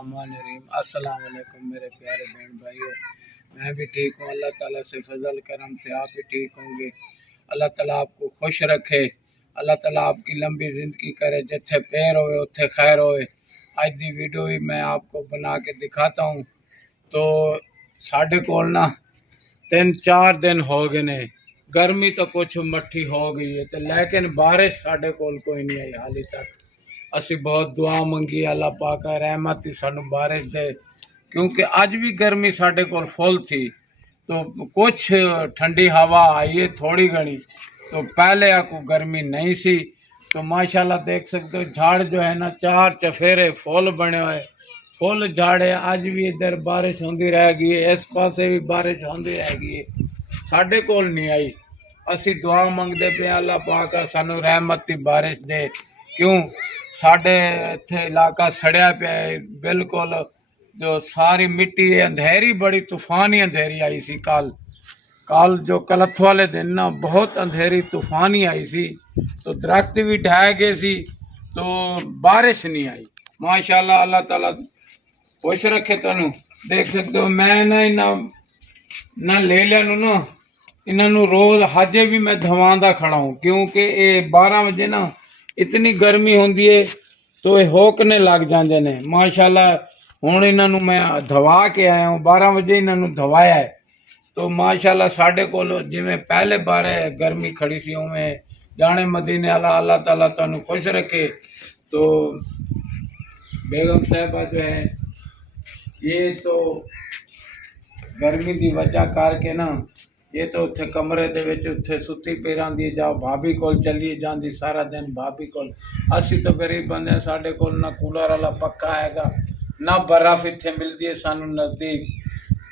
बिस्मिल्लाहिर्रहमानिर्रहीम। अस्सलाम वालेकुम मेरे प्यारे बहन भाइयों, मैं भी ठीक हूँ। अल्लाह ताला से फजल करम से आप भी ठीक होंगे। अल्लाह ताला आपको खुश रखे, अल्लाह ताला आपकी लंबी ज़िंदगी करे, जिथे पैर होए उत्थे खैर होए। आज दी वीडियो भी मैं आपको बना के दिखाता हूँ। तो साढ़े कोल ना 3-4 दिन हो गए ने, गर्मी तो कुछ मट्ठी हो गई है, तो लेकिन बारिश साढ़े कोल कोई नहीं आई हाली तक। असी बहुत दुआ मंगी अल्लाह पाक रहमत ही सानू बारिश दे, क्योंकि अज भी गर्मी साढ़े कोल फुल थी। तो कुछ ठंडी हवा आई है थोड़ी घनी, तो पहले आपको गर्मी नहीं सी। तो माशाल्लाह देख सकते हो झाड़ जो है ना 4 चफेरे फुल बने हुए, फुल झाड़ है। अज भी इधर बारिश होंदी रह गई है, इस पासे भी बारिश होंदी रह गई है, साढ़े कोल नहीं आई। असी दुआ मंगते पे अल्लाह पाक सानू रहमत की बारिश दे, क्यों साढ़े इत्थे इलाका सड़िया पे बिल्कुल, जो सारी मिट्टी है अंधेरी, बड़ी तूफानी अंधेरी आई सी। कल जो कलथ वाले दिन ना बहुत अंधेरी तूफानी आई सी, तो दरख्त भी ढह गए सी, तो बारिश नहीं आई। माशाल्लाह अल्लाह ताला खुश रखे। तुहानू देख सकते हो मैं ना ले लिया ना, इन्हों रोज़ हजे भी मैं धवांदा खड़ा हूँ, क्योंकि ये 12 बजे ना इतनी गर्मी होंदी है तो ये होकने लग जाते ने। माशाल्लाह हुण इन्हों मैं धवा के आया हूँ, 12 बजे इन्हों धवाया है। तो माशाल्लाह साढ़े कोल जिवें पहले बार गर्मी खड़ी सी उवें जाने मदीने वाला अल्लाह ताला तुहानू खुश रखे। तो बेगम साहिबा जो है ये तो गर्मी की वजह करके ना ये तो उत्थे कमरे दे विच उत्थे सुती पई रहिंदी, जाओ भाभी कोल चली जांदी सारा दिन भाभी कोल। असी तो गरीब बंदे, साढ़े कोल ना कूलर वाला पक्का हैगा, ना बर्फ इत्थे मिलदी है सानू नज़दीक,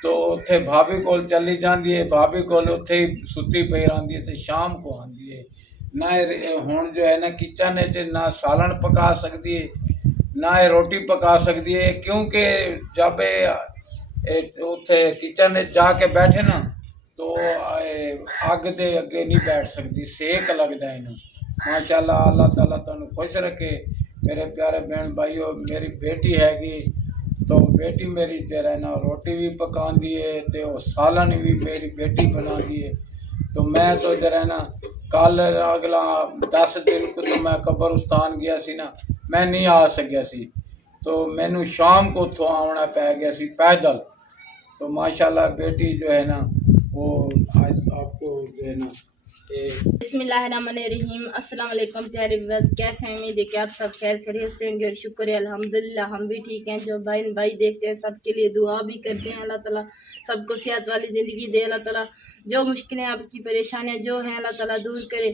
तो उत्थे भाभी कोल चली जांदी है, भाभी कोल उत्थे ही सुती पई रहिंदी है, ते शाम को आंदी है। ना हुण जो है ना किचन च ना सालन पका सकदी है, ना ये रोटी पका सकदी है, क्योंकि जब उत्थे किचन जाके बैठे ना तो अग दे अगे नहीं बैठ सकती, सेक लगता है इन्हें। माशाल्लाह अल्लाह ताला तुहानू खुश रखे मेरे प्यारे बहन भाइयों। मेरी बेटी हैगी, तो बेटी मेरी जरा ना रोटी भी पकांदी है, तो सालन भी मेरी बेटी बनाती है। तो मैं तो जरा ना कल अगला 10 दिन को तो मैं कब्रिस्तान गया सी ना, मैं नहीं आ सकिया सी, तो मैनू शाम को उतों आना पै गया सी पैदल। तो माशाल्लाह बेटी जो है ना वो आज आपको जो है ना बिस्मिल्लाहिर्रहमानिर्रहीम। अस्सलाम वालेकुम प्यारे व्यूअर्स, कैसे हैं? उम्मीद है कि आप सब खैर खैरियत से होंगे और शुक्र है अल्हम्दुलिल्लाह हम भी ठीक हैं। जो भाई देखते हैं सबके लिए दुआ भी करते हैं, अल्लाह ताला सबको सेहत वाली ज़िंदगी दे, अल्लाह ताला जो मुश्किलें आपकी परेशानियां जो हैं अल्लाह ताला दूर करे।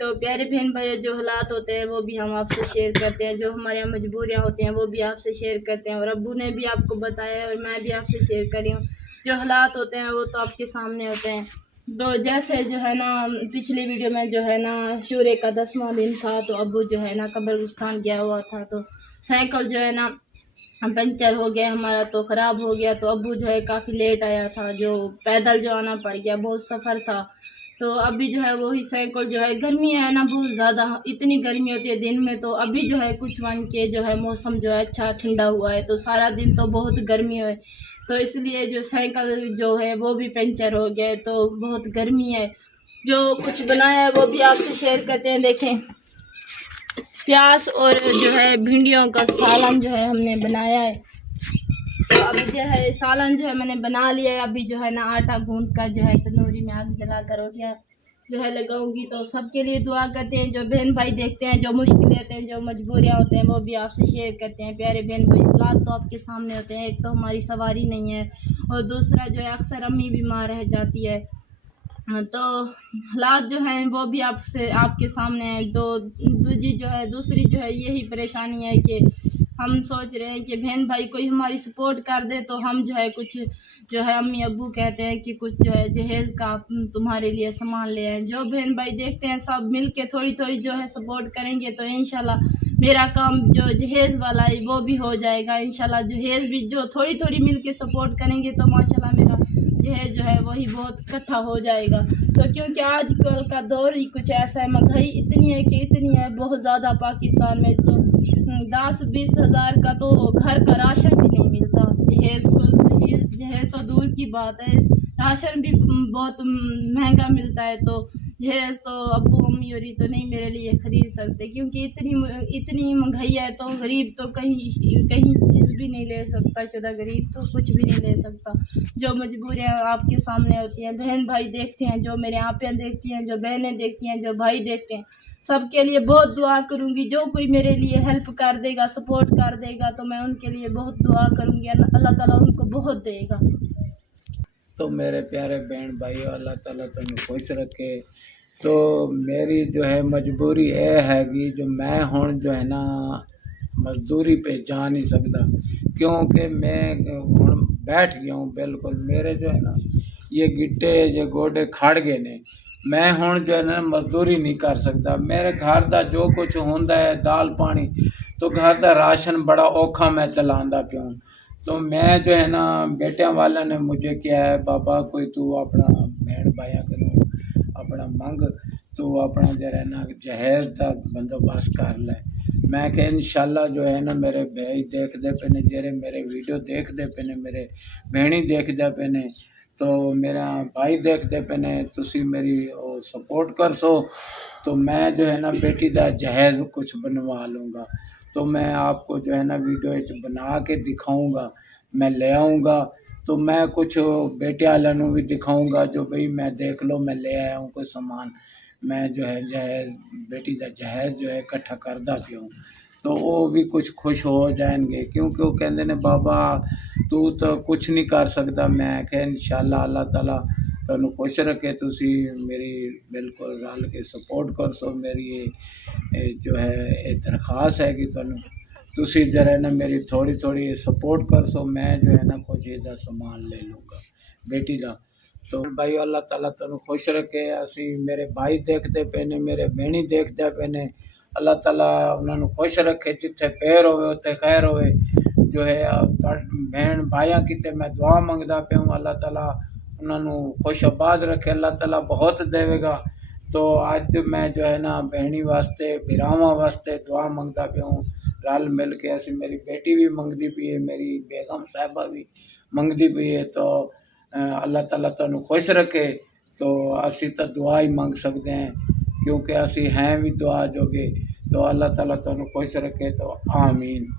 तो प्यारे बहन भाई, जो हालात होते हैं वो भी हम आपसे शेयर करते हैं, जो हमारे यहाँ मजबूरियाँ होती हैं वो भी आपसे शेयर करते हैं, और अब्बू ने भी आपको बताया है और मैं भी आपसे शेयर कर रही हूँ। जो हालात होते हैं वो तो आपके सामने होते हैं। तो जैसे जो है ना पिछली वीडियो में जो है ना शूरे का 10वां दिन था, तो अब्बू जो है ना कब्रिस्तान गया हुआ था, तो साइकिल जो है ना पंचर हो गया हमारा, तो ख़राब हो गया। तो अब्बू जो है काफ़ी लेट आया था, जो पैदल जो आना पड़ गया, बहुत सफ़र था। तो अभी जो है वही साइकिल जो है, गर्मी है ना बहुत ज़्यादा, इतनी गर्मी होती है दिन में। तो अभी जो है कुछ वन के जो है मौसम जो है अच्छा ठंडा हुआ है, तो सारा दिन तो बहुत गर्मी है, तो इसलिए जो साइकिल जो है वो भी पंचर हो गया है, तो बहुत गर्मी है। जो कुछ बनाया है वो भी आपसे शेयर करते हैं। देखें, प्याज और जो है भिंडियों का सालन जो है हमने बनाया है। तो अभी जो है सालन जो है मैंने बना लिया है। अभी जो है ना आटा गूंद कर जो है तंदूरी में आग जला कर रोटियाँ जो है लगाऊंगी। तो सबके लिए दुआ करते हैं, जो बहन भाई देखते हैं, जो मुश्किलें होते हैं, जो मजबूरियाँ होते हैं, वो भी आपसे शेयर करते हैं। प्यारे बहन भाई, हालात तो आपके सामने होते हैं, एक तो हमारी सवारी नहीं है, और दूसरा जो है अक्सर अम्मी बीमार रह जाती है, तो हालात जो हैं वो भी आपके सामने है। तो दूसरी जो है यही परेशानी है कि हम सोच रहे हैं कि बहन भाई कोई हमारी सपोर्ट कर दे, तो हम जो है कुछ जो है अम्मी अब्बू कहते हैं कि कुछ जो है जहेज़ का तुम्हारे लिए सामान ले आए। जो बहन भाई देखते हैं सब मिल के थोड़ी थोड़ी जो है सपोर्ट करेंगे, तो इंशाल्लाह मेरा काम जो जहेज़ वाला है वो भी हो जाएगा। इंशाल्लाह जहेज़ भी जो थोड़ी थोड़ी मिल के सपोर्ट करेंगे, तो माशाल्लाह मेरा जहेज़ जो है वही बहुत इकट्ठा हो जाएगा। तो क्योंकि आजकल का दौर ही कुछ ऐसा है, महंगाई इतनी है कि इतनी है बहुत ज़्यादा पाकिस्तान में, तो 10-20 हज़ार का तो घर का राशन भी नहीं बात है। राशन भी बहुत महंगा मिलता है, तो जहेज तो अब्बू अम्मी और तो नहीं मेरे लिए ख़रीद सकते, क्योंकि इतनी महंगाई है, तो गरीब तो कहीं चीज़ भी नहीं ले सकता, शुदा गरीब तो कुछ भी नहीं ले सकता। जो मजबूरियाँ आपके सामने होती हैं, बहन भाई देखते हैं, जो मेरे आपियाँ देखती हैं, जो बहनें देखती हैं, जो भाई देखते हैं, सबके लिए बहुत दुआ करूँगी। जो कोई मेरे लिए हेल्प कर देगा, सपोर्ट कर देगा, तो मैं उनके लिए बहुत दुआ करूँगी, अल्लाह ताला उनको बहुत देगा। तो मेरे प्यारे बहन भाइयों, अल्लाह ताला तुम्हें खुश रखे। तो मेरी जो है मजबूरी ये हैगी, जो मैं हुण जो है ना मजदूरी पे जा नहीं सकता, क्योंकि मैं हुण बैठ गया हूँ बिल्कुल। मेरे जो है ना ये गिट्टे जो गोडे खड़ गए ने, मैं हुण जो है ना मजदूरी नहीं कर सकता। मेरे घर का जो कुछ होंदा है दाल पानी, तो घर का राशन बड़ा औखा मैं चलांदा पिया हूं। तो मैं जो है ना बेटियां वाला ने मुझे किया है, बाबा कोई तू अपना बहन भाइयों को अपना मंग, तू अपना जो है ना जहेज का बंदोबस्त कर ले। मैं कि इंशाल्लाह जो है ना मेरे भाई देखते पे ने, जेरे मेरे वीडियो देखते पे ने, मेरे बहनी देखते पे ने, तो मेरा भाई देखते पे ने, तुसी मेरी सपोर्ट कर सो, तो मैं जो है ना बेटी का जहेज कुछ बनवा लूँगा। तो मैं आपको जो है ना वीडियो बना के दिखाऊंगा, मैं ले आऊँगा। तो मैं कुछ बेटे वालों भी दिखाऊंगा, जो भाई मैं देख लो मैं ले आया हूँ कोई सामान, मैं जो है जहेज बेटी का जहेज जो है इकट्ठा करदा पिया हूँ। तो वो भी कुछ खुश हो जाएंगे, क्योंकि वो कहते ने बाबा तू तो कुछ नहीं कर सकता। मैं कह इंशाल्लाह अल्लाह ताला तुहानू खुश रखे, तुसी मेरी बिल्कुल रल के सपोर्ट कर सो। मेरी ये जो है ये दरख्वास्त है कि तुसी जरा ना मेरी थोड़ी थोड़ी सपोर्ट कर सो, मैं जो है ना कुछ इसका सामान ले लूँगा बेटी का। तो भाई अल्लाह ताला तुहानू खुश रखे। असी मेरे भाई देखते पे ने, मेरे बहनी देखते पे ने, अल्लाह ताला उन्होंने खुश रखे, जिथे पैर होवे उत्थे खैर होवे। जो है बहन भाइयां किते मैं दुआ मंगदा पे हूँ, अल्लाह ताला उन्होंने खुश आबाद रखे, अल्लाह ताला बहुत देवेगा। तो आज मैं जो है ना बहनी वास्ते बिरावां वास्ते दुआ मंगदा पे हूँ, रल मिल के। असी मेरी बेटी भी मंगदी पई है, मेरी बेगम साहिबा भी मंगदी पई है। तो अल्लाह ताला तुहानू खुश रखे। तो असी तो दुआ ही मंग सकते हैं, क्योंकि असी हैं भी दुआ जोगे। तो अल्लाह ताला तुहानू खुश रखे। तो आमीन।